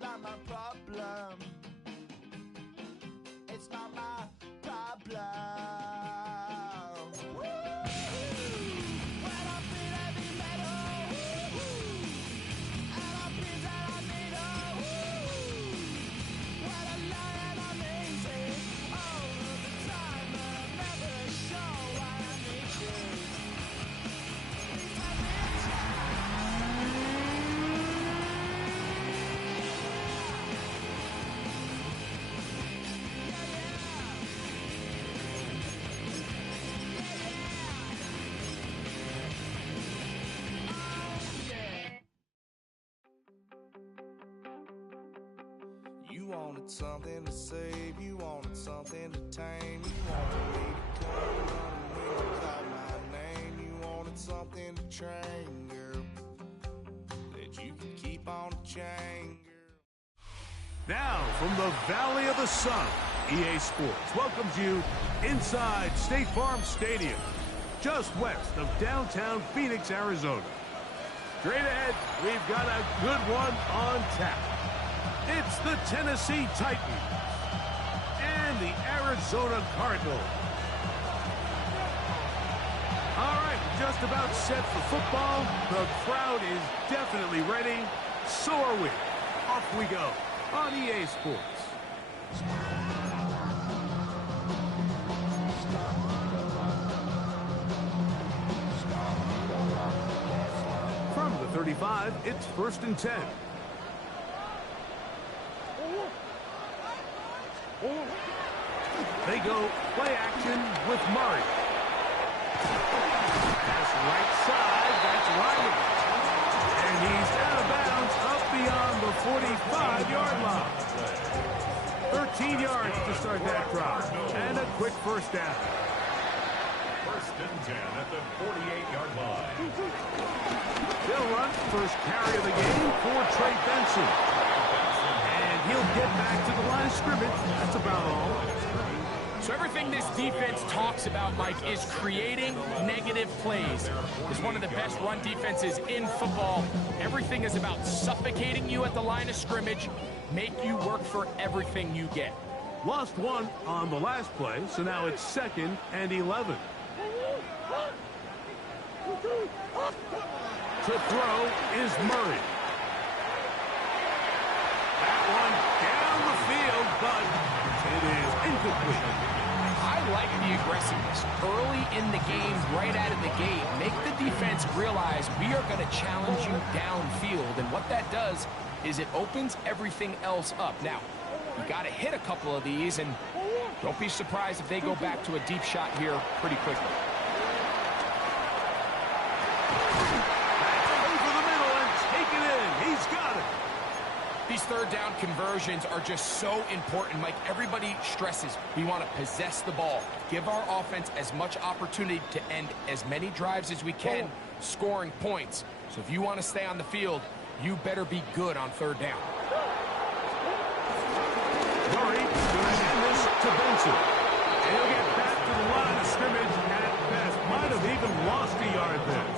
not my problem. It's not my problem. When I feel heavy metal, and I feel that I need when I lie and I'm easy all of the time, I'm never sure why I need you. Please let me try. You wanted something to save, you wanted something to tame, you wanted me to come running when you called my name, you wanted something to train, girl, that you could keep on the chain, girl. Now, from the Valley of the Sun, EA Sports welcomes you inside State Farm Stadium, just west of downtown Phoenix, Arizona. Straight ahead, we've got a good one on tap. It's the Tennessee Titans and the Arizona Cardinals. All right, just about set for football. The crowd is definitely ready. So are we. Off we go on EA Sports. From the 35, it's 1st and 10. They go play action with Murray. Pass right side, that's Riley. And he's out of bounds up beyond the 45-yard line. 13 yards to start that drive. And a quick first down. 1st and 10 at the 48-yard line. They'll run first carry of the game for Trey Benson. He'll get back to the line of scrimmage. That's about all. So everything this defense talks about, Mike, is creating negative plays. It's one of the best run defenses in football. Everything is about suffocating you at the line of scrimmage, make you work for everything you get. Lost one on the last play, so now it's 2nd and 11. To throw is Murray. That one down the field, but it is incomplete. I like the aggressiveness early in the game, right out of the gate. Make the defense realize we are going to challenge you downfield, and what that does is it opens everything else up. Now, you got to hit a couple of these, and don't be surprised if they go back to a deep shot here pretty quickly. Over the middle and take it in. He's got it. These third down conversions are just so important, Mike. Everybody stresses we want to possess the ball, give our offense as much opportunity to end as many drives as we can, scoring points. So if you want to stay on the field, you better be good on third down. Murray going to hand this to Benson. And he'll get back to the line of scrimmage at best. Might have even lost a yard there.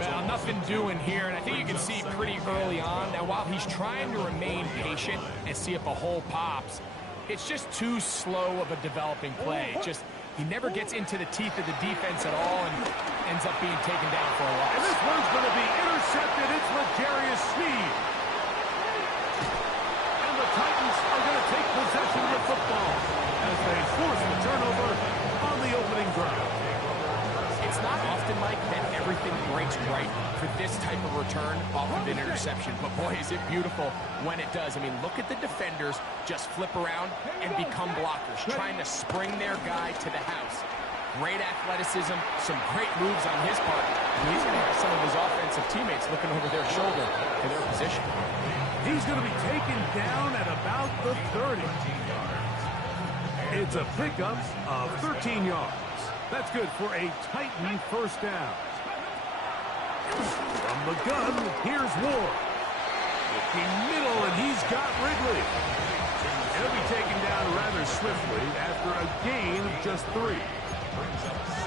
Well, nothing doing here, and I think you can see pretty early on. Now, while he's trying to remain patient and see if a hole pops, it's just too slow of a developing play. He never gets into the teeth of the defense at all and ends up being taken down for a loss. And this one's going to be intercepted. It's L'Jarius Sneed. And the Titans are going to take possession of the football as they force the turnover on the opening drive. It's not often, Mike, that everything breaks right for this type of return off of an interception. But, boy, is it beautiful when it does. I mean, look at the defenders just flip around and become blockers, trying to spring their guy to the house. Great athleticism, some great moves on his part. And he's going to have some of his offensive teammates looking over their shoulder to their position. He's going to be taken down at about the 30. It's a pickup of 13 yards. That's good for a Titan first down. From the gun, here's Ward. Looking middle, and he's got Wrigley. He'll be taken down rather swiftly after a gain of just 3.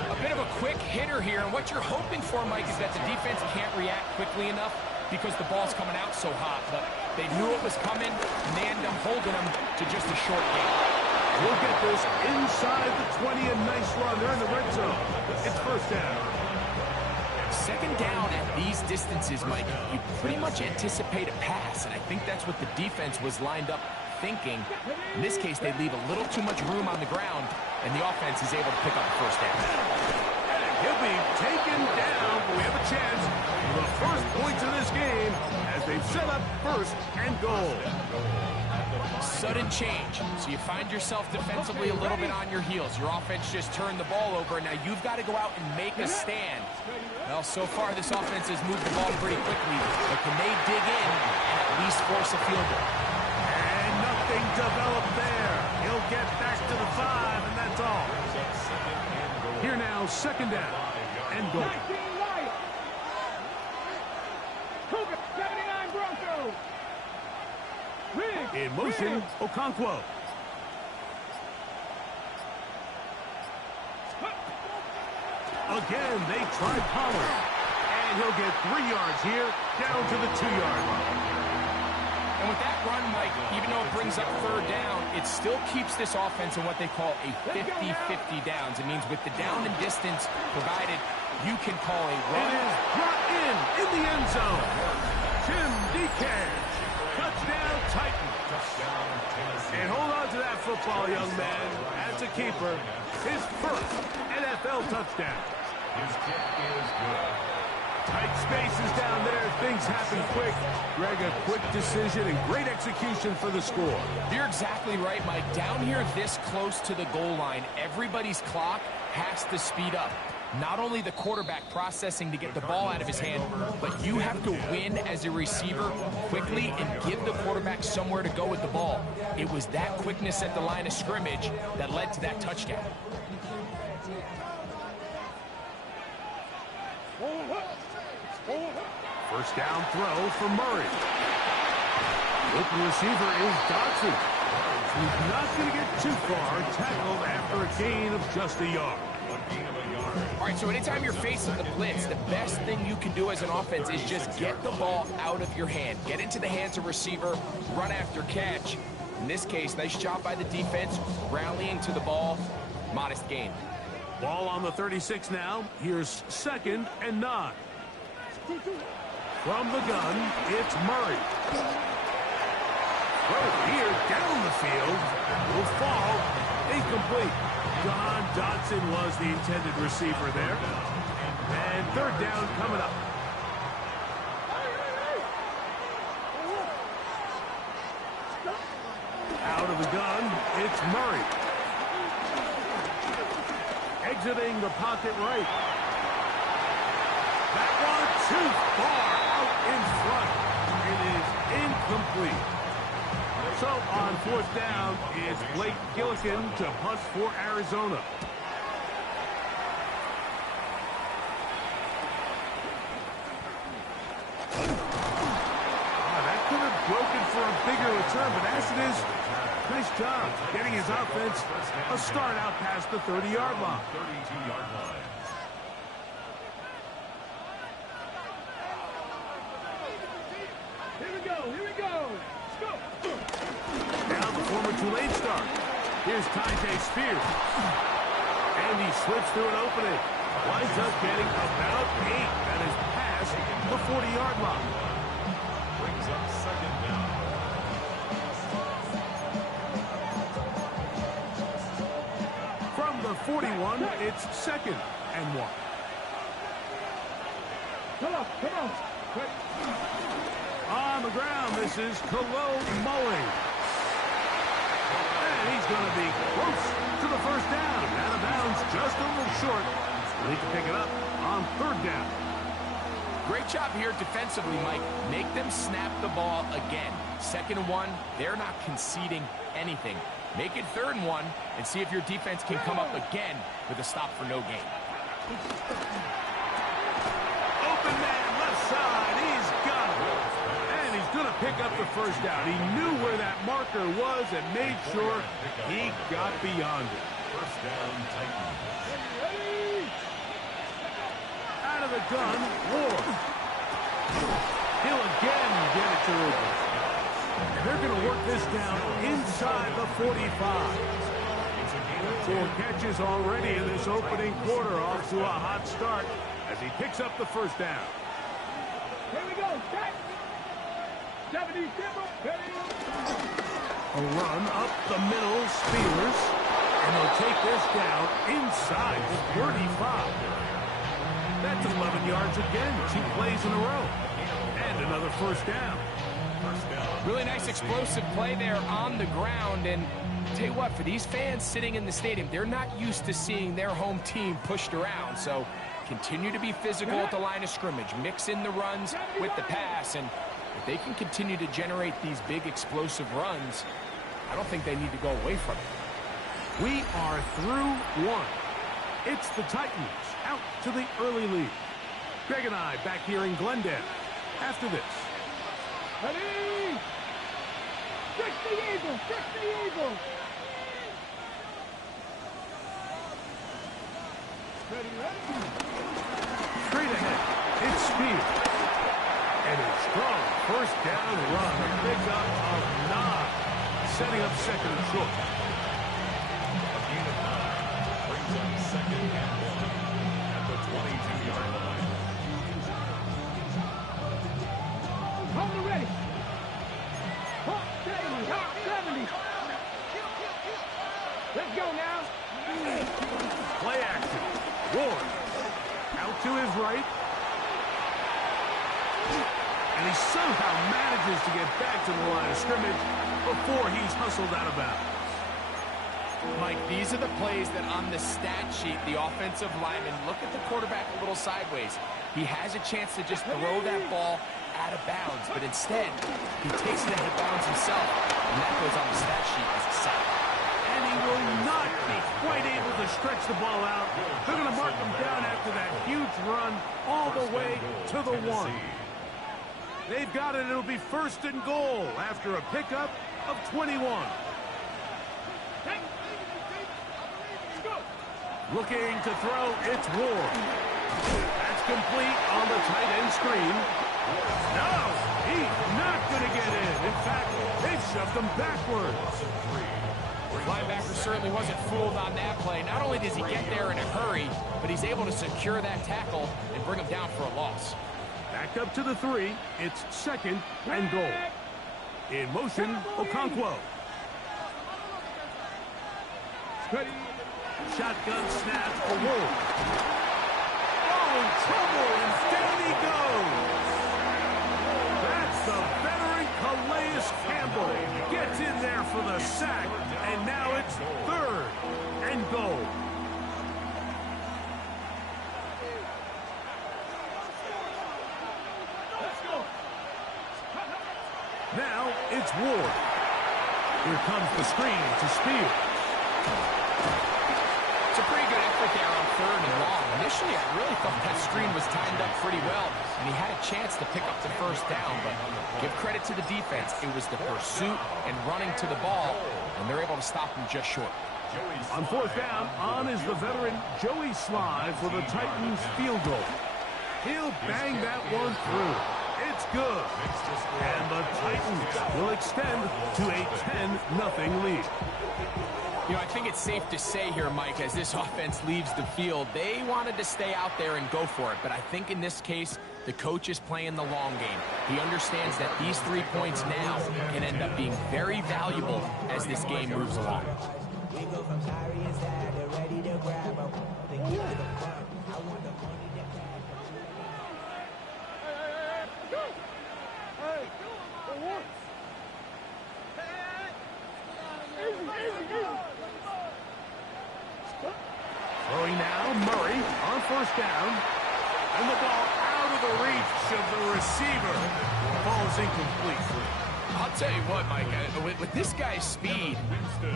A bit of a quick hitter here, and what you're hoping for, Mike, is that the defense can't react quickly enough because the ball's coming out so hot, but they knew it was coming, and they end up holding them to just a short game. We'll get this inside the 20, a nice run. They're in the red zone. It's first down. Second down at these distances, Mike, you pretty much anticipate a pass, and I think that's what the defense was lined up thinking. In this case, they leave a little too much room on the ground, and the offense is able to pick up the first down. He'll be taken down, but we have a chance for the first points of this game as they've set up first and goal. Sudden change, so you find yourself defensively a little bit on your heels. Your offense just turned the ball over, and now you've got to go out and make a stand. Well, so far this offense has moved the ball pretty quickly, but can they dig in and at least force a field goal? And nothing developed there. He'll get back to the 5, and that's all. Here now, second down and goal. In motion, Okonkwo. Again, they try Pollard. And he'll get 3 yards here, down to the 2-yard line. And with that run, Mike, even though it brings up third down, it still keeps this offense in what they call a 50-50 downs. It means with the down and distance provided, you can call a run. It is brought in the end zone. Tim DeCash. Touchdown, Titans. And hold on to that football, young man. As a keeper, his first NFL touchdown. His kick is good. Tight spaces down there. Things happen quick. Greg, a quick decision and great execution for the score. You're exactly right, Mike. Down here this close to the goal line, everybody's clock has to speed up. Not only the quarterback processing to get the ball out of his hand, but you have to win as a receiver quickly and give the quarterback somewhere to go with the ball. It was that quickness at the line of scrimmage that led to that touchdown. First down throw for Murray. Open receiver is Dodson. He's not going to get too far, tackled after a gain of just a yard. All right, so anytime you're facing the blitz, the best thing you can do as an offense is just get the ball out of your hand. Get into the hands of receiver, run after catch. In this case, nice job by the defense, rallying to the ball, modest gain. Ball on the 36 now. Here's second and 9. From the gun, it's Murray. Throw here down the field. Will fall. Incomplete. John Dodson was the intended receiver there. And third down coming up. Out of the gun, it's Murray. Exiting the pocket right. That one too far out in front. It is incomplete. So on fourth down, it's Blake Gillikin to punt for Arizona. That could have broken for a bigger return, but as it is, nice job getting his offense a start out past the 30-yard line. 32-yard line. Here we go. Let's go. Now the former Tulane star. Here's Tyjae Spears. And he slips through an opening. Winds up getting about 8. That is past the 40-yard line. Brings up second down. From the 41, it's second and 1. Come on. Quick. On the ground, this is Khalil Mulling. And he's going to be close to the first down. Out of bounds, just a little short. They can pick it up on third down. Great job here defensively, Mike. Make them snap the ball again. Second and 1, they're not conceding anything. Make it third and 1 and see if your defense can come up again with a stop for no gain. Open man, left side, he's got it. And he's going to pick up the first down. He knew where that marker was and made sure he got beyond it. First down, Titans. Out of the gun, Ward. He'll get it to Ruben. And they're going to work this down inside the 45. 4 catches already in this opening quarter, off to a hot start as he picks up the first down. Here we go. Set. 70 Timber. A run up the middle, Spears, and they'll take this down inside the 35. That's 11 yards again, 2 plays in a row, and another first down. Really nice explosive play there on the ground, and tell you what, for these fans sitting in the stadium, they're not used to seeing their home team pushed around, so continue to be physical at the line of scrimmage, mix in the runs with the pass, and if they can continue to generate these big explosive runs, I don't think they need to go away from it. We are through 1. It's the Titans out to the early lead. Greg and I back here in Glendale after this. Ready? Trick the Eagle! Trick the Eagle! Ready, ready? Straight ahead, it's Spears. And a strong first down run. A pickup of 9. Setting up second and short. A gain of 9 brings up second and 1 at the 22-yard line. Hold the ready. Hot 70. Hot 70. Let's go now. Play action. Ward. Out to his right. And he somehow manages to get back to the line of scrimmage before he's hustled out of bounds. Mike, these are the plays that on the stat sheet, the offensive lineman look at the quarterback a little sideways. He has a chance to just throw that ball out of bounds, but instead, he takes it out of bounds himself, and that goes on the stat sheet as a sack. And he will not be quite able to stretch the ball out. They're going to mark him down after that huge run all the way to the 1. They've got it. It'll be first and goal after a pickup of 21. Looking to throw, it's Ward. That's complete on the tight end screen. No, he's not going to get in. In fact, they've shoved him backwards. The linebacker certainly wasn't fooled on that play. Not only does he get there in a hurry, but he's able to secure that tackle and bring him down for a loss. Back up to the 3. It's second and goal. In motion, Okonkwo. Ready. Shotgun snap for Ward. Oh, trouble, and down he goes. That's the veteran Calais Campbell. Gets in there for the sack, and now it's third and goal. Now it's Ward. Here comes the screen to Spears. It's a pretty good effort there on third and long. Initially, I really thought that screen was timed up pretty well, and he had a chance to pick up the first down, but give credit to the defense. It was the pursuit and running to the ball, and they're able to stop him just short. On fourth down, on is the veteran Joey Sly for the Titans field goal. He'll bang that one through. It's good. And the Titans will extend to a 10-0 lead. You know, I think it's safe to say here, Mike, as this offense leaves the field, they wanted to stay out there and go for it. But I think in this case, the coach is playing the long game. He understands that these 3 points now can end up being very valuable as this game moves along. Throwing now, Murray on first down. And the ball out of the reach of the receiver. Ball's incomplete. I'll tell you what, Mike, with this guy's speed,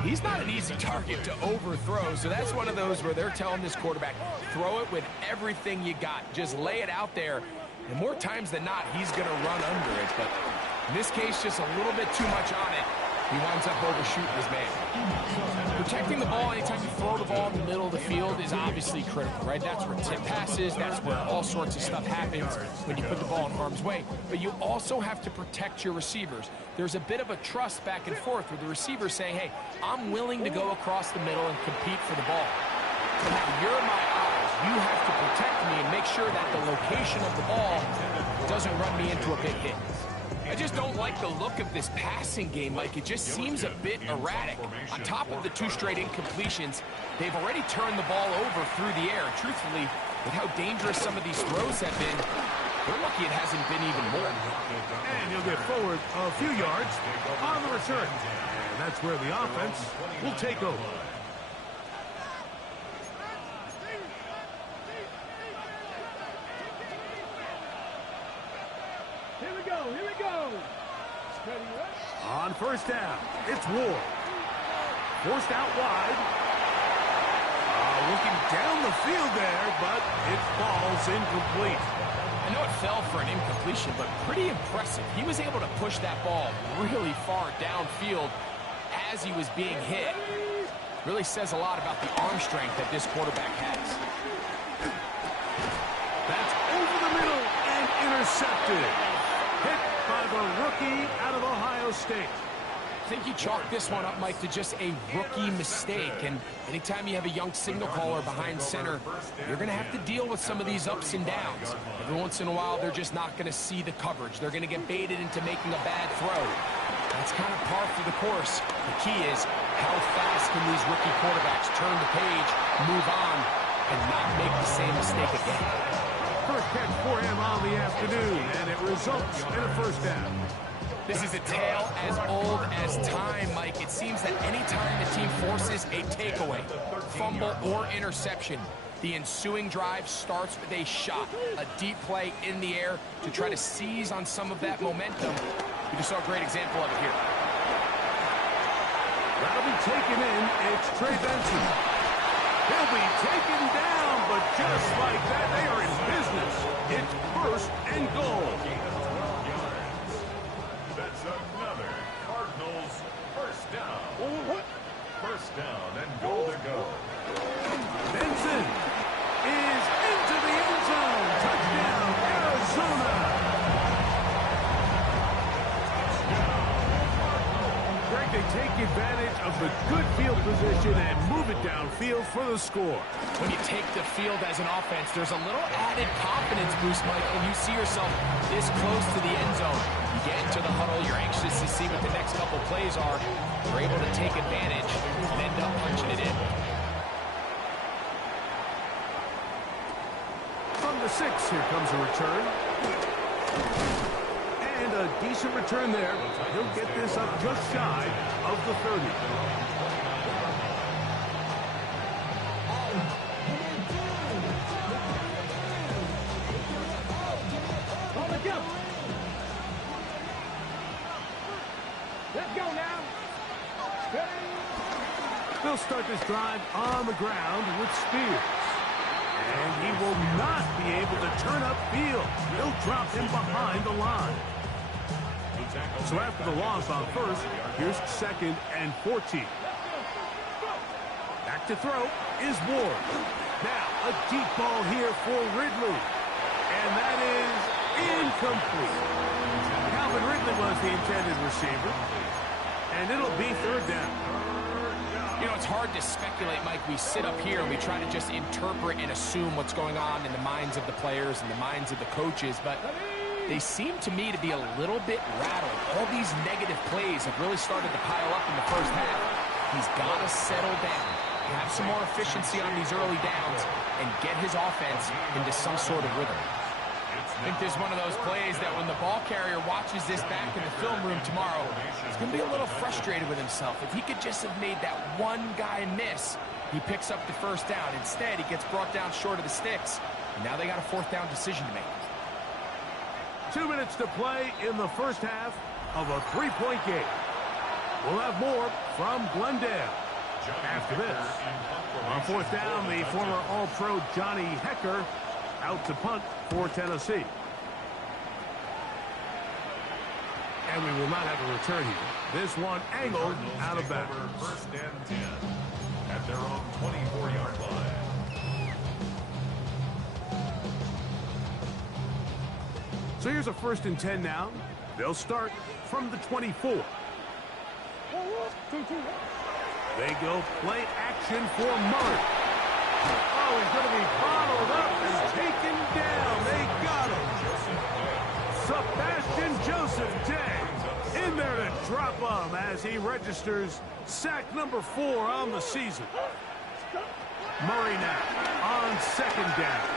he's not an easy target to overthrow. So that's one of those where they're telling this quarterback, throw it with everything you got. Just lay it out there. And more times than not, he's going to run under it. But in this case, just a little bit too much on it. He winds up overshooting his man. Protecting the ball anytime you throw the ball in the middle of the field is obviously critical, right? That's where tip passes, that's where all sorts of stuff happens when you put the ball in harm's way. But you also have to protect your receivers. There's a bit of a trust back and forth with the receiver saying, hey, I'm willing to go across the middle and compete for the ball. But now you're my eyes. You have to protect me and make sure that the location of the ball doesn't run me into a big hit. I just don't like the look of this passing game, Mike. It just seems a bit erratic. On top of the 2 straight incompletions, they've already turned the ball over through the air. And truthfully, with how dangerous some of these throws have been, they're lucky it hasn't been even more. And he'll get forward a few yards on the return. And that's where the offense will take over. Here we go, here we go. Steady up. On first down, it's Ward. Forced out wide. Looking down the field there, but it falls incomplete. I know it fell for an incompletion, but pretty impressive. He was able to push that ball really far downfield as he was being hit. Really says a lot about the arm strength that this quarterback has. That's over the middle and intercepted. Hit by the rookie out of Ohio State. I think you chalk this one up, Mike, to just a rookie mistake. And anytime you have a young signal caller behind center, you're going to have to deal with some of these ups and downs. Every once in a while, they're just not going to see the coverage. They're going to get baited into making a bad throw. That's kind of par for the course. The key is how fast can these rookie quarterbacks turn the page, move on, and not make the same mistake again. First catch for him on the afternoon, and it results in a first down. This is a tale as old as time, Mike. It seems that any time the team forces a takeaway, fumble, or interception, the ensuing drive starts with a shot, a deep play in the air to try to seize on some of that momentum. We just saw a great example of it here. That'll be taken in. It's Trey Benson. He'll be taken down, but just like that, they are in business. It's first and goal. That's another Cardinals first down. First down and goal to go. Benson is into the end zone. Touchdown, Arizona. Greg, they take advantage of the good field position and move it downfield for the score. When you take the field as an offense, there's a little added confidence boost, Mike, when you see yourself this close to the end zone. You get into the huddle, you're anxious to see what the next couple plays are. You're able to take advantage and end up punching it in. From the 6, here comes a return. And a decent return there. He'll get this up just shy of the 30. Let's go now. Steady. They'll start this drive on the ground with Spears. And he will not be able to turn upfield. They'll drop him behind the line. So after the loss on first, here's 2nd and 14. Back to throw is Ward. Now a deep ball here for Ridley. And that is incomplete. Calvin Ridley was the intended receiver. And it'll be 3rd down. You know, it's hard to speculate, Mike. We sit up here and we try to just interpret and assume what's going on in the minds of the players and the minds of the coaches, but they seem to me to be a little bit rattled. All these negative plays have really started to pile up in the first half. He's got to settle down, have some more efficiency on these early downs, and get his offense into some sort of rhythm. I think this is one of those plays that when the ball carrier watches this back in the film room tomorrow, he's going to be a little frustrated with himself. If he could just have made that one guy miss, he picks up the first down. Instead, he gets brought down short of the sticks, and now they got a 4th down decision to make. 2 minutes to play in the first half of a 3-point game. We'll have more from Glendale after this. On 4th down, the former All-Pro Johnny Hecker out to punt for Tennessee. And we will not have a return here. This one angled out of bounds. First and 10 at their own 24-yard line. So here's a 1st and 10 now. They'll start from the 24. They go play action for Murray. Oh, he's going to be bottled up and taken down. They got him. Sebastian Joseph Day in there to drop him as he registers sack number 4 on the season. Murray now on 2nd down.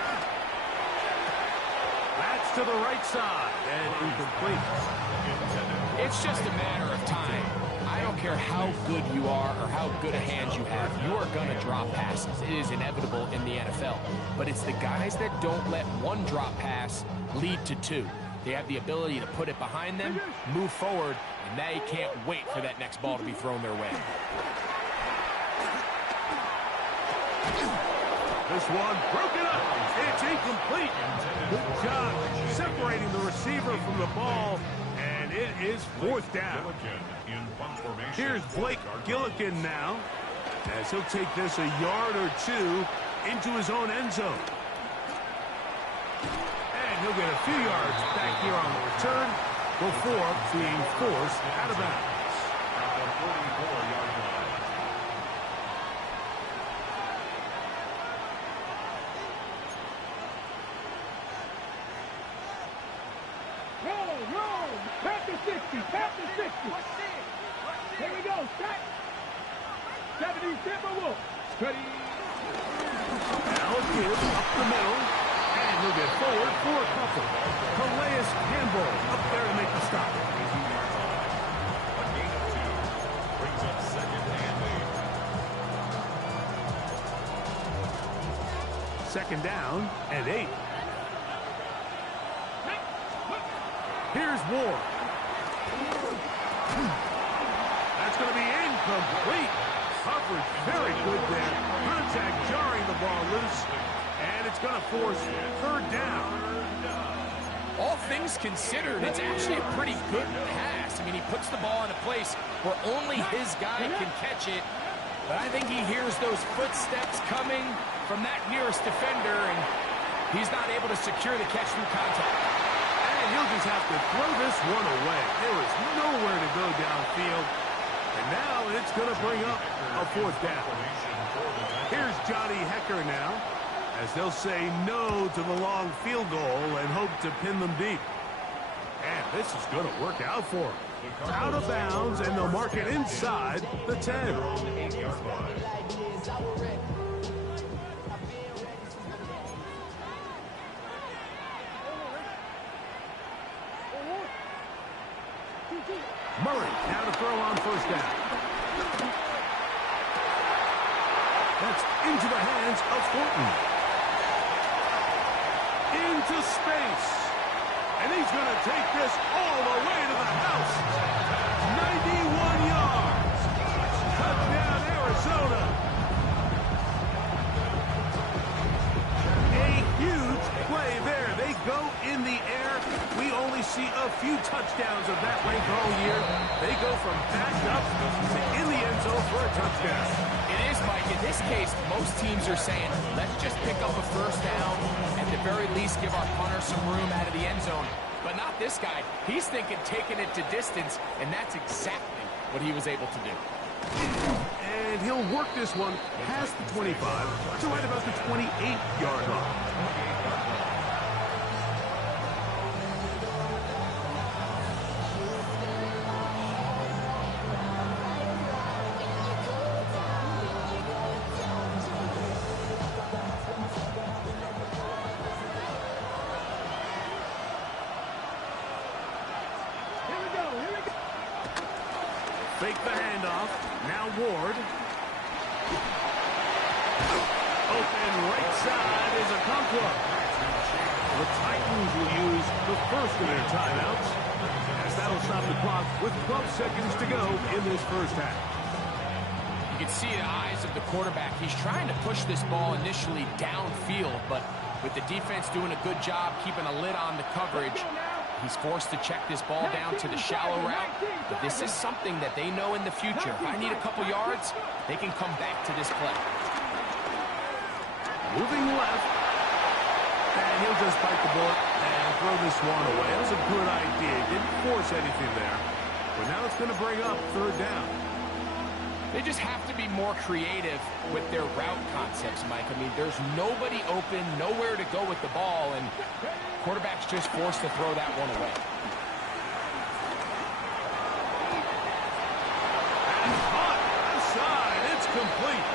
That's to the right side and incomplete. It's just a matter of time. I don't care how good you are or how good a hand you have, you are going to drop passes. It is inevitable in the NFL. But it's the guys that don't let one drop pass lead to 2. They have the ability to put it behind them, move forward, and they can't wait for that next ball to be thrown their way. This one broken up. It's incomplete. Good job separating the receiver from the ball, and it is 4th down. Here's Blake Gillikin now, as he'll take this a yard or 2 into his own end zone. And he'll get a few yards back here on the return before being forced out of bounds. At the 44-yard line. Back to 60, back to 60. Here we go, set. 70 Timberwolves. Steady. Now a give up the middle, and he'll get forward for a couple. Calais Campbell up there to make the stop. A gain of 2 brings up 2nd and 8. 2nd down and 8. Here's Ward. That's going to be incomplete. Coverage very good there. Contact jarring the ball loose. And it's going to force 3rd down. All things considered, it's actually a pretty good pass. I mean, he puts the ball in a place where only his guy can catch it. But I think he hears those footsteps coming from that nearest defender, and he's not able to secure the catch through contact. And he'll just have to throw this one away. There is nowhere to go downfield. And now it's going to bring up a 4th down. Here's Johnny Hecker now, as they'll say no to the long field goal and hope to pin them deep. And this is going to work out for them. Out of bounds, and they'll mark it inside the 10. Murray now to throw on 1st down. That's into the hands of Thornton. Into space. And he's going to take this all the way to the house. 91 yards. Touchdown, Arizona. A huge play there. They go in the air. We only see a few touchdowns of that length all year. They go from back up to in the end zone for a touchdown. It is, Mike. In this case, most teams are saying, let's just pick up a 1st down, at the very least give our punter some room out of the end zone. But not this guy. He's thinking taking it to distance, and that's exactly what he was able to do. And he'll work this one past the 25 to right about the 28-yard line. Fake the handoff. Now Ward. Open right side is a Conquer. The Titans will use the first of their timeouts, as that'll stop the clock with 12 seconds to go in this 1st half. You can see the eyes of the quarterback. He's trying to push this ball initially downfield, but with the defense doing a good job keeping a lid on the coverage, He's forced to check this ball down to the shallow route, but this is something that they know in the future. If I need a couple yards, they can come back to this play. Moving left, and he'll just bite the bullet and throw this one away. That was a good idea. He didn't force anything there, but now it's going to bring up third down. They just have to be more creative with their route concepts, Mike. I mean, there's nobody open, nowhere to go with the ball, and quarterback's just forced to throw that one away. And caught inside. It's complete.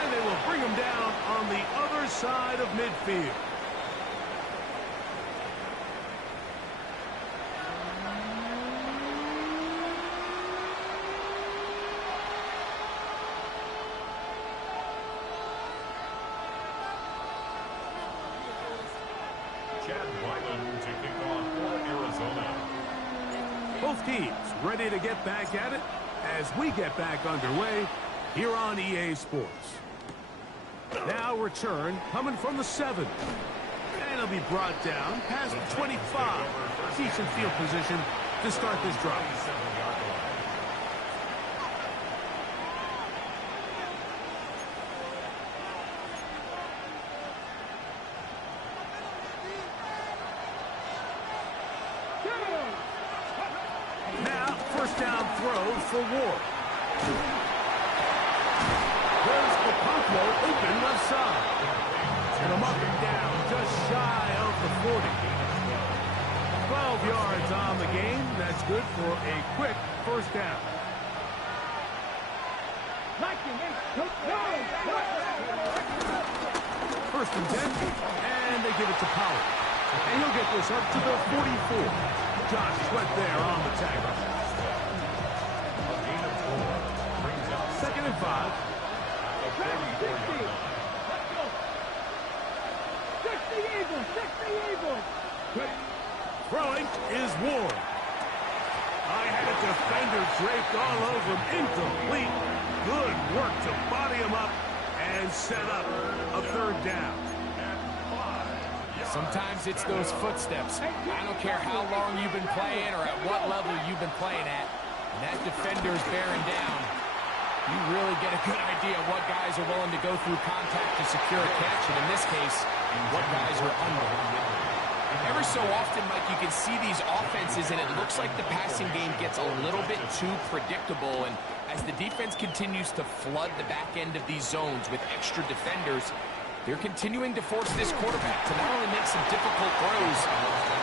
And they will bring him down on the other side of midfield. To kick off for Arizona. Both teams ready to get back at it as we get back underway here on EA Sports. Now return coming from the 7. And it'll be brought down past the 25. Decent field position to start this drive. For Ward. There's Okonkwo open left side. And a muffin down just shy of the 40. 12 yards on the game. That's good for a quick first down. First and 10. And they give it to Powell. And he'll get this up to the 44. Josh Sweat there on the tackle. Second and 5. 60 Eagles. Throwing is Ward. I had a defender draped all over him. Incomplete. Good work to body him up and set up a third down. Sometimes it's those footsteps. I don't care how long you've been playing or at what level you've been playing at. And that defender's bearing down. You really get a good idea of what guys are willing to go through contact to secure a catch, and in this case, what guys are under. Every so often, Mike, you can see these offenses, and it looks like the passing game gets a little bit too predictable, and as the defense continues to flood the back end of these zones with extra defenders, they're continuing to force this quarterback to not only make some difficult throws,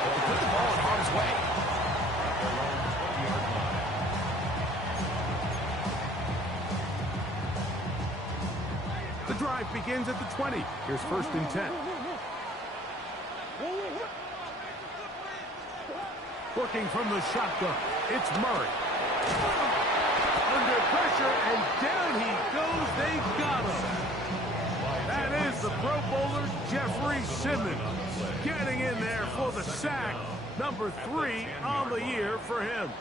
but to put the ball in harm's way. The drive begins at the 20. Here's first and 10. Working from the shotgun, it's Murray. Under pressure, and down he goes. They got him. That is the Pro Bowler, Jeffrey Simmons, getting in there for the sack. Number 3 on the year for him.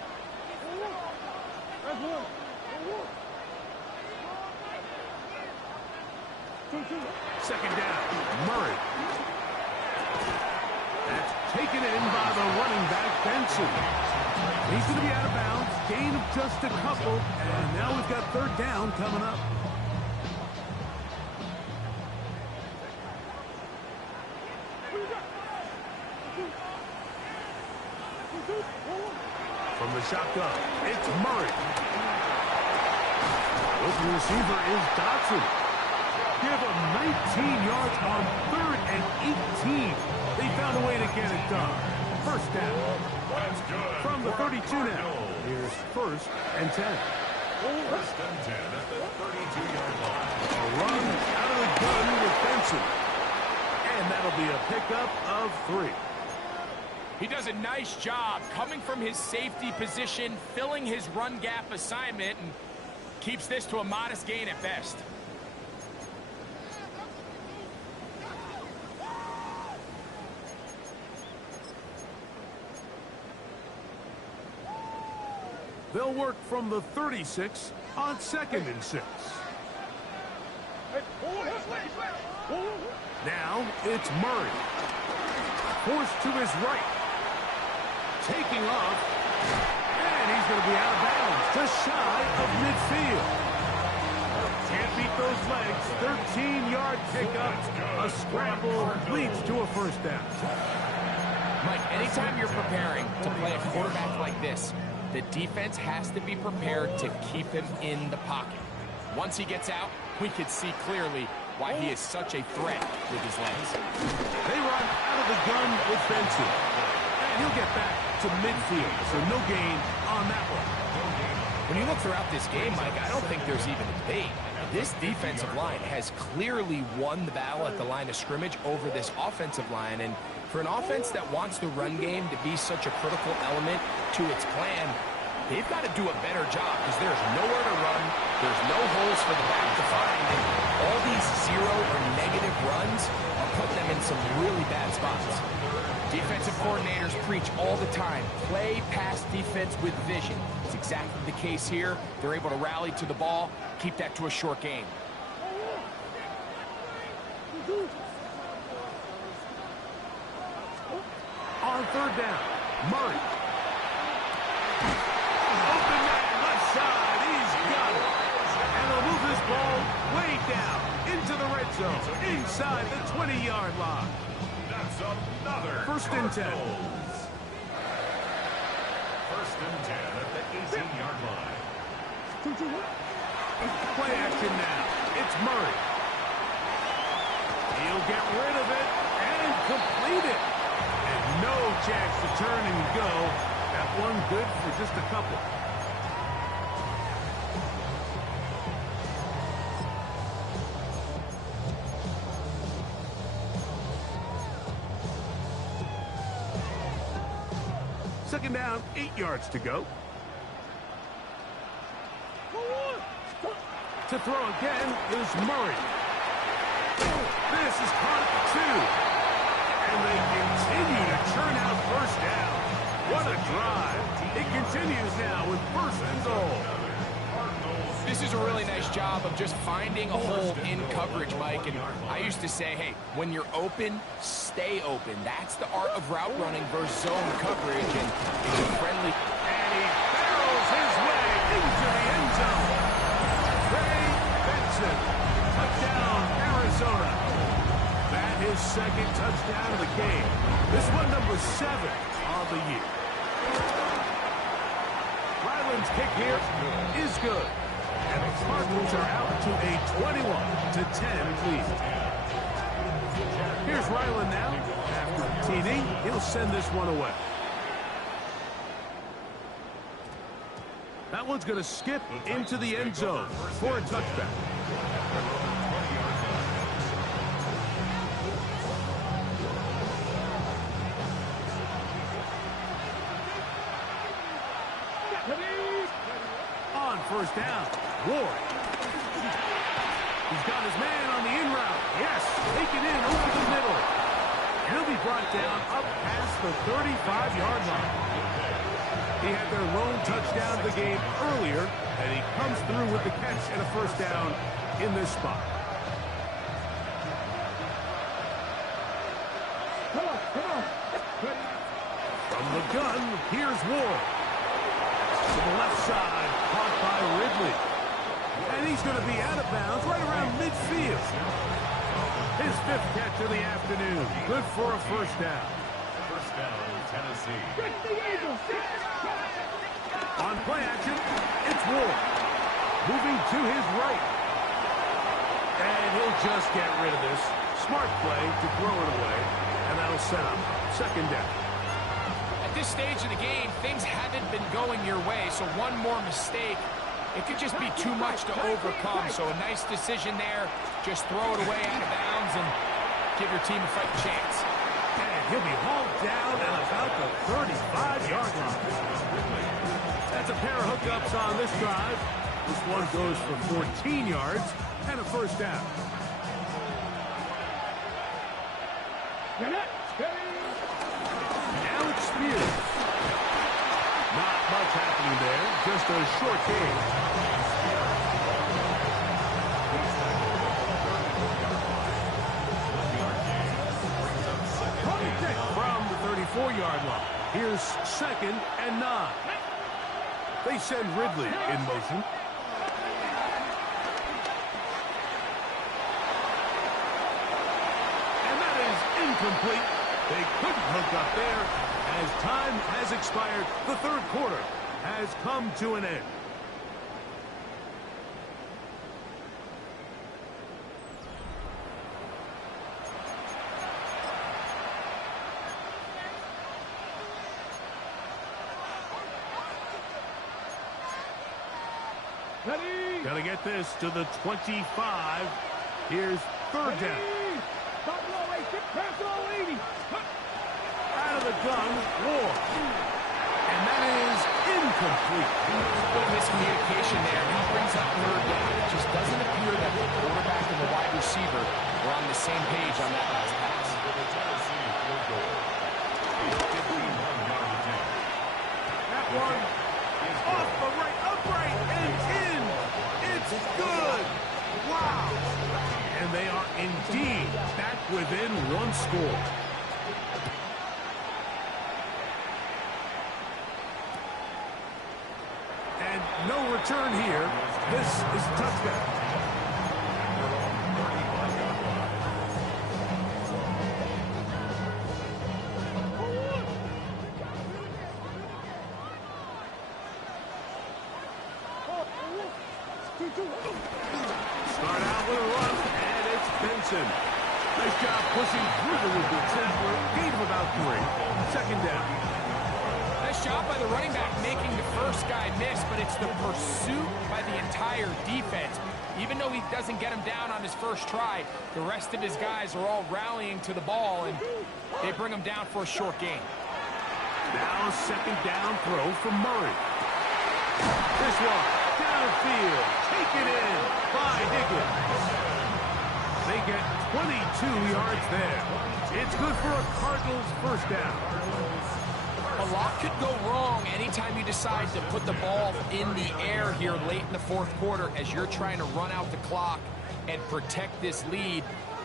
Second down, Murray. That's taken in by the running back, Benson. He's going to be out of bounds, gain of just a couple, and now we've got third down coming up. From the shotgun, it's Murray. Open receiver is Dotson. Give him 19 yards on 3rd and 18. They found a way to get it done. First down. From the 32 now. Here's first and 10. First and 10 at the 32-yard line. A run out of the gun with Benson. And that'll be a pickup of 3. He does a nice job coming from his safety position, filling his run gap assignment, and keeps this to a modest gain at best. They'll work from the 36 on 2nd and 6. Now it's Murray. Forced to his right. taking off. And he's going to be out of bounds, just shy of midfield. Can't beat those legs. 13-yard pickup. A scramble leads to a first down. Mike, anytime you're preparing to play a quarterback like this, the defense has to be prepared to keep him in the pocket. Once he gets out, we can see clearly why he is such a threat with his legs. They run out of the gun with Benson. And he'll get back to midfield, so no gain on that one. When you look throughout this game, Mike, I don't think there's even a debate. This defensive line has clearly won the battle at the line of scrimmage over this offensive line. And for an offense that wants the run game to be such a critical element to its plan, they've got to do a better job because there's nowhere to run. There's no holes for the back to find. And all these zero or negative runs are putting them in some really bad spots. Defensive coordinators preach all the time, play pass defense with vision. It's exactly the case here. They're able to rally to the ball, keep that to a short game. On third down, Murray. Open man, left side, he's got it. And they'll move this ball way down into the red zone, inside the 20-yard line. That's another. First and 10. First and 10 at the 18-yard line. Play action now. It's Murray. He'll get rid of it and complete it. And no chance to turn and go. That one good for just a couple. Second down, 8 yards to go. To throw again is Murray. This is caught at 2. And they continue to churn out first down. What a drive. It continues now with first and goal. This is a really nice job of just finding a hole in coverage, Mike. And I used to say, hey, when you're open, stay open. That's the art of route running versus zone coverage. And it's a friendly... And he barrels his way into the end zone. Trey Benson, touchdown, Arizona. That is second touchdown of the game. This one number 7 on the year. Ryland's kick here is good. And the Cardinals are out to a 21-10 lead. Here's Ryland now. After the TD, he'll send this one away. That one's going to skip into the end zone for a touchback. On first down, Ward. He's got his man on the in route. Yes, taken in over the middle. And he'll be brought down up past the 35-yard line. He had their lone touchdown of the game earlier, and he comes through with the catch and a first down in this spot. From the gun, here's Ward. To the left side, caught by Ridley. And he's going to be out of bounds right around midfield. His 5th catch of the afternoon. Good for a first down. First down, Tennessee. On play action, it's Ward. Moving to his right. And he'll just get rid of this. Smart play to throw it away. And that'll set up second down. At this stage of the game, things haven't been going your way, so one more mistake, it could just be too much to overcome. So a nice decision there. Just throw it away out of bounds and give your team a fighting chance. And he'll be hauled down at about the 35-yard line. That's a pair of hookups on this drive. This one goes for 14 yards and a first down. Alex Spears. Not much happening there. Just a short game. From the 34-yard line. Here's 2nd and 9. They send Ridley in motion. And that is incomplete. They couldn't hook up there. As time has expired, the 3rd quarter has come to an end. Ready. Got to get this to the 25. Here's 3rd down. Stop low, 80. Pass all 80. Out of the gun, Ward. And that is incomplete. Little miscommunication there. He brings up 3rd down. It just doesn't appear that the quarterback and the wide receiver were on the same page on that last pass. That one off the right, upright, and in. It's good. Wow. And they are indeed back within 1 score. And no return here. This is a touchdown. Start out with a run, and it's Benson. Nice job pushing through the wounded tackler. Gain of about 3. 2nd down. Nice job by the running back making the first guy miss, but it's the pursuit by the entire defense. Even though he doesn't get him down on his first try, the rest of his guys are all rallying to the ball, and they bring him down for a short gain. Now 2nd down throw from Murray. This one, downfield, taken in by Higgins. They get 22 yards there. It's good for a Cardinals 1st down. A lot could go wrong anytime you decide to put the ball in the air here late in the 4th quarter as you're trying to run out the clock and protect this lead.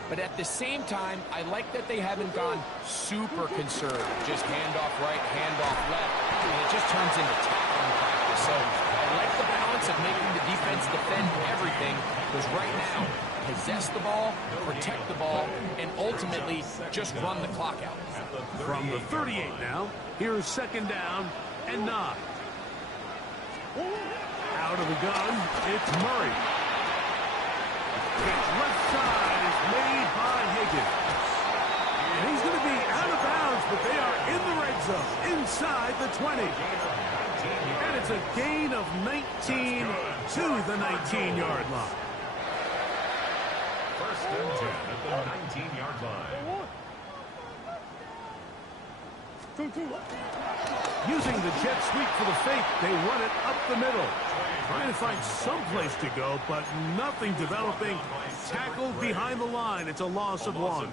But at the same time, I like that they haven't gone super conservative. Just handoff right, handoff left, and it just turns into tackling practice. So I like the balance of making the defense defend everything, because right now, possess the ball, protect the ball, and ultimately just run the clock out. From the 38 now, here's 2nd down and 9. Out of the gun, it's Murray. Pitch left side is made by Higgins. And he's going to be out of bounds, but they are in the red zone, inside the 20. And it's a gain of 19 to the 19-yard line. 1st and 10 at the 19-yard line. Using the jet sweep for the fake, they run it up the middle. Trying to find some place to go, but nothing developing. Tackled behind the line. It's a loss of 1.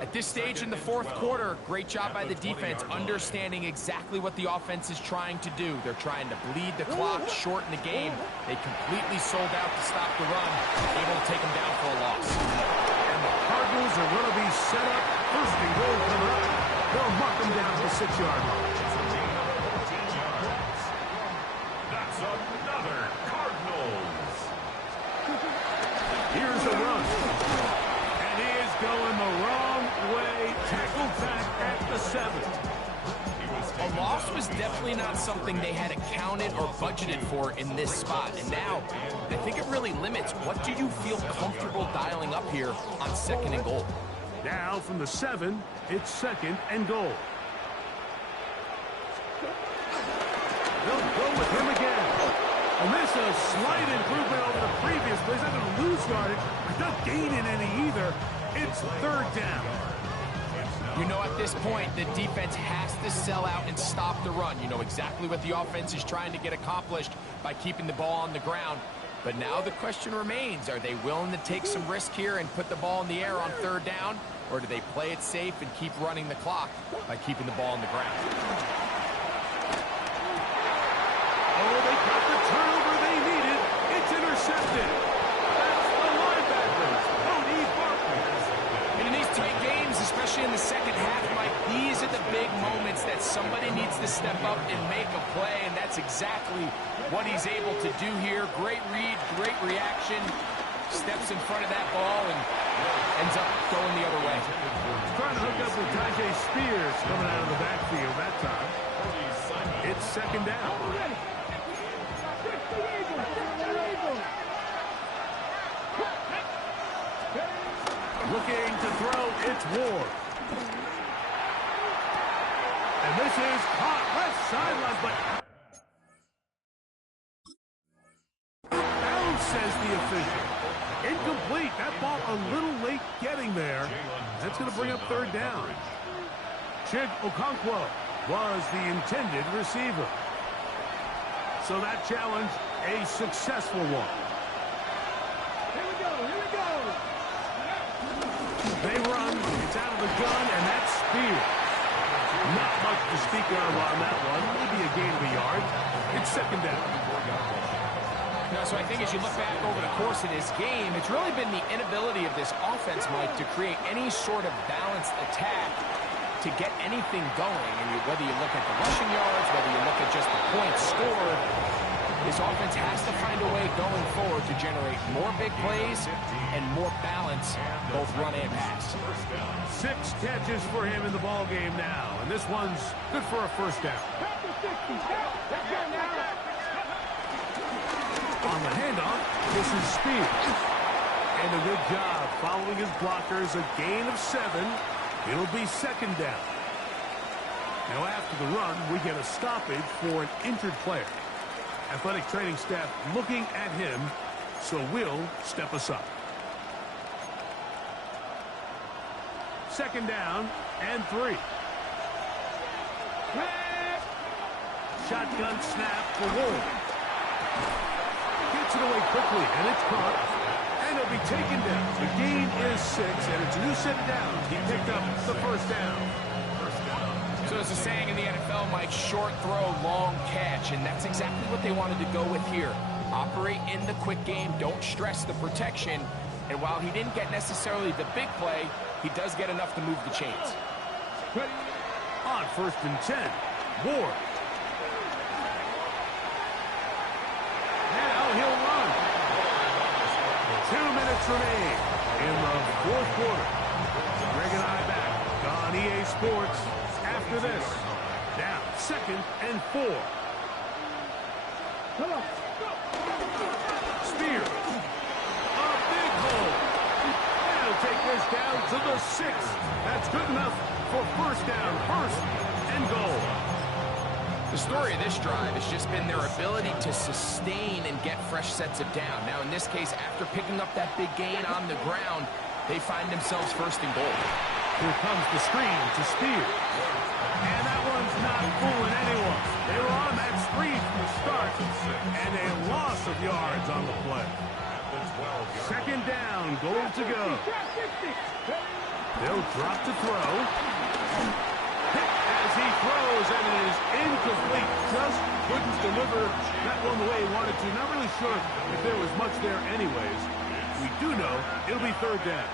At this stage in the 4th quarter, great job by the defense understanding exactly what the offense is trying to do. They're trying to bleed the clock, shorten the game. They completely sold out to stop the run, able to take them down for a loss. And the Cardinals are going to be set up. 1st and goal coming up. They'll mark them down to the 6-yard line. That's another Cardinals. Here's a run. And he is going the wrong way. Tackled back at the 7. A loss was definitely not something they had accounted or budgeted for in this spot. And now, I think it really limits what do you feel comfortable dialing up here on 2nd and goal. Now from the 7, it's 2nd and goal. They'll go with him again. And this is a slight improvement over the previous plays. They're going to lose yardage. They're not gaining any either. It's 3rd down. You know, at this point, the defense has to sell out and stop the run. You know exactly what the offense is trying to get accomplished by keeping the ball on the ground. But now the question remains, are they willing to take some risk here and put the ball in the air on 3rd down? Or do they play it safe and keep running the clock by keeping the ball on the ground? Oh, they got the turnover they needed. It's intercepted. That's the linebackers. Tony Barkley. And in these tight games, especially in the second half, Mike, these are the big moments that step up and make a play, and that's exactly what he's able to do here. Great read, great reaction. Steps in front of that ball and ends up going the other way. Trying to hook up with Tajay Spears coming out of the backfield that time. It's second down. Looking to throw, it's Ward. And this is caught left sideline, but bounce, says the official. Incomplete. That ball a little late getting there. That's going to bring up third down. Chig Okonkwo was the intended receiver. So that challenge, a successful one. Here we go, here we go. They run, it's out of the gun, and that's Spears. Not much to speak of on that one. Maybe a gain of a yard. It's second down. So I think as you look back over the course of this game, it's really been the inability of this offense, Mike, to create any sort of balanced attack to get anything going. And whether you look at the rushing yards, whether you look at just the points scored, this offense has to find a way going forward to generate more big plays and more balance, both run and pass. 6 catches for him in the ball game now, and this one's good for a first down. On the handoff, this is Spears. And a good job following his blockers, a gain of 7. It'll be second down. Now after the run, we get a stoppage for an injured player. Athletic training staff looking at him, so we'll step aside. Second down and 3. Shotgun snap for Ward. Gets it away quickly, and it's caught. And it'll be taken down. The gain is 6, and it's a new set of downs. He picked up the first down. So there's a saying in the NFL, Mike, short throw, long catch, and that's exactly what they wanted to go with here. Operate in the quick game, don't stress the protection, and while he didn't get necessarily the big play, he does get enough to move the chains. On first and 10, Ward. Now he'll run. 2 minutes remain in the fourth quarter. Greg and I back on EA Sports after this. Now, second and 4. Come on. Spears. A big hole. And he'll take this down to the 6. That's good enough for first down, first and goal. The story of this drive has just been their ability to sustain and get fresh sets of down. Now, in this case, after picking up that big gain on the ground, they find themselves first and goal. Here comes the screen to Spears. And that one's not fooling anyone. They were on that screen from the start, and a loss of yards on the play. Second down, goal to go. They'll drop to throw. Hit as he throws, and it is incomplete. Just couldn't deliver that one the way he wanted to. Not really sure if there was much there anyways. We do know it'll be third down.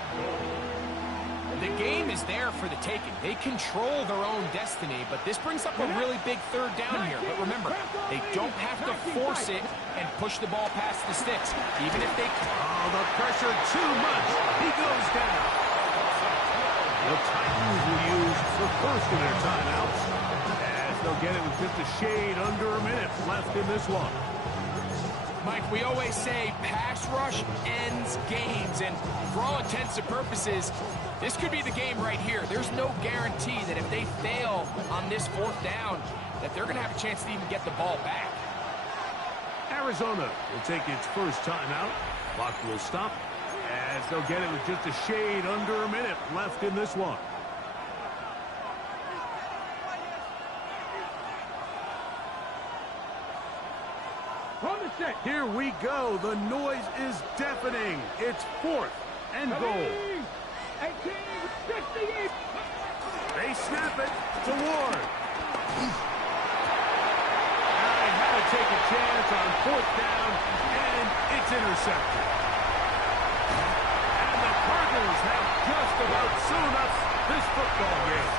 The game is there for the taking. They control their own destiny, but this brings up a really big third down here. But remember, they don't have to force it and push the ball past the sticks. Even if they... Oh, the pressure too much. He goes down. The Titans will use the first of their timeouts, as they'll get it with just a shade under a minute left in this one. Mike, we always say pass rush ends games, and for all intents and purposes, this could be the game right here. There's no guarantee that if they fail on this fourth down, that they're going to have a chance to even get the ball back. Arizona will take its first timeout. Clock will stop, as they'll get it with just a shade under a minute left in this one. Here we go. The noise is deafening. It's fourth and goal. 18, 68. They snap it to Ward. They had to take a chance on fourth down, and it's intercepted. And the Cardinals have just about sewn up this football game.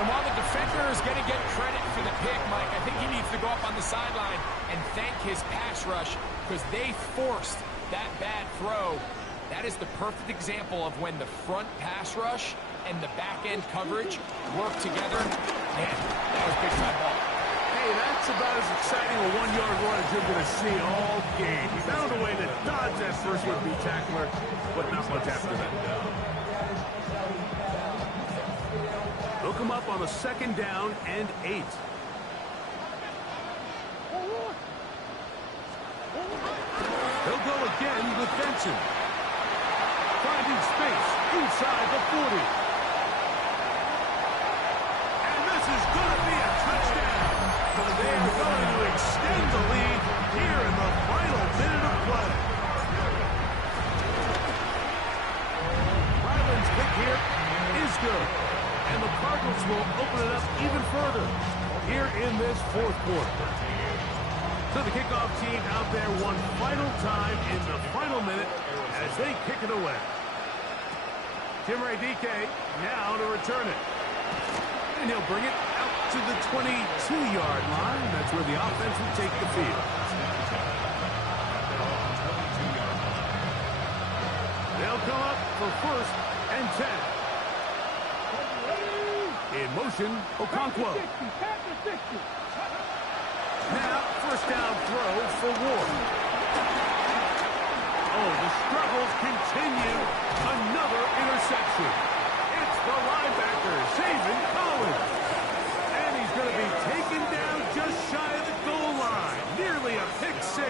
And while the defender is going to get credit for the pick, Mike, I think he needs to go up on the sideline and thank his pass rush because they forced that bad throw. That is the perfect example of when the front pass rush and the back-end coverage work together. Man, that was big-time ball. Hey, that's about as exciting a one-yard run as you're going to see all game. He found a way to dodge that first would-be tackler, but not much after that. They'll come up on a 2nd down and 8. They'll go again with Benson. Finding space inside the 40. And this is going to be a touchdown. They are going to extend the lead here in the final minute of play. Ryland's kick here is good. And the Cardinals will open it up even further here in this 4th quarter. So the kickoff team out there one final time in the final minute as they kick it away. Tim Radike now to return it. And he'll bring it out to the 22-yard line. That's where the offense will take the field. They'll come up for 1st and 10. In motion, Okonkwo. Now, 1st down throw for Ward. Oh, the struggles continue. Another interception. It's the linebacker, Zayvon Collins. And he's going to be taken down just shy of the goal line. Nearly a pick 6,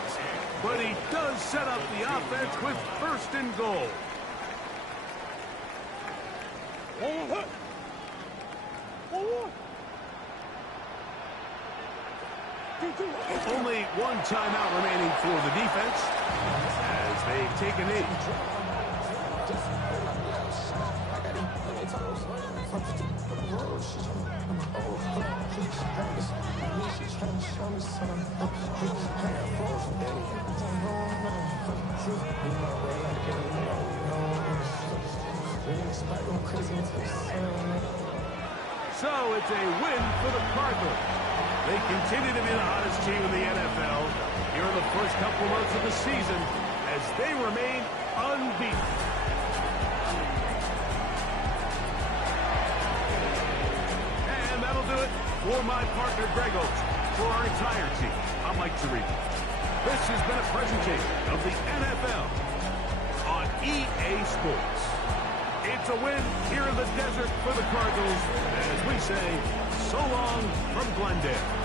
but he does set up the offense with 1st and goal. Only one timeout remaining for the defense as they take a knee. So it's a win for the Cardinals. They continue to be the hottest team in the NFL here in the first couple months of the season as they remain unbeaten. And that'll do it for my partner, Greg Oates. For our entire team, I'm Mike Tirico. This has been a presentation of the NFL on EA Sports. It's a win here in the desert for the Cardinals as we say so long from Glendale.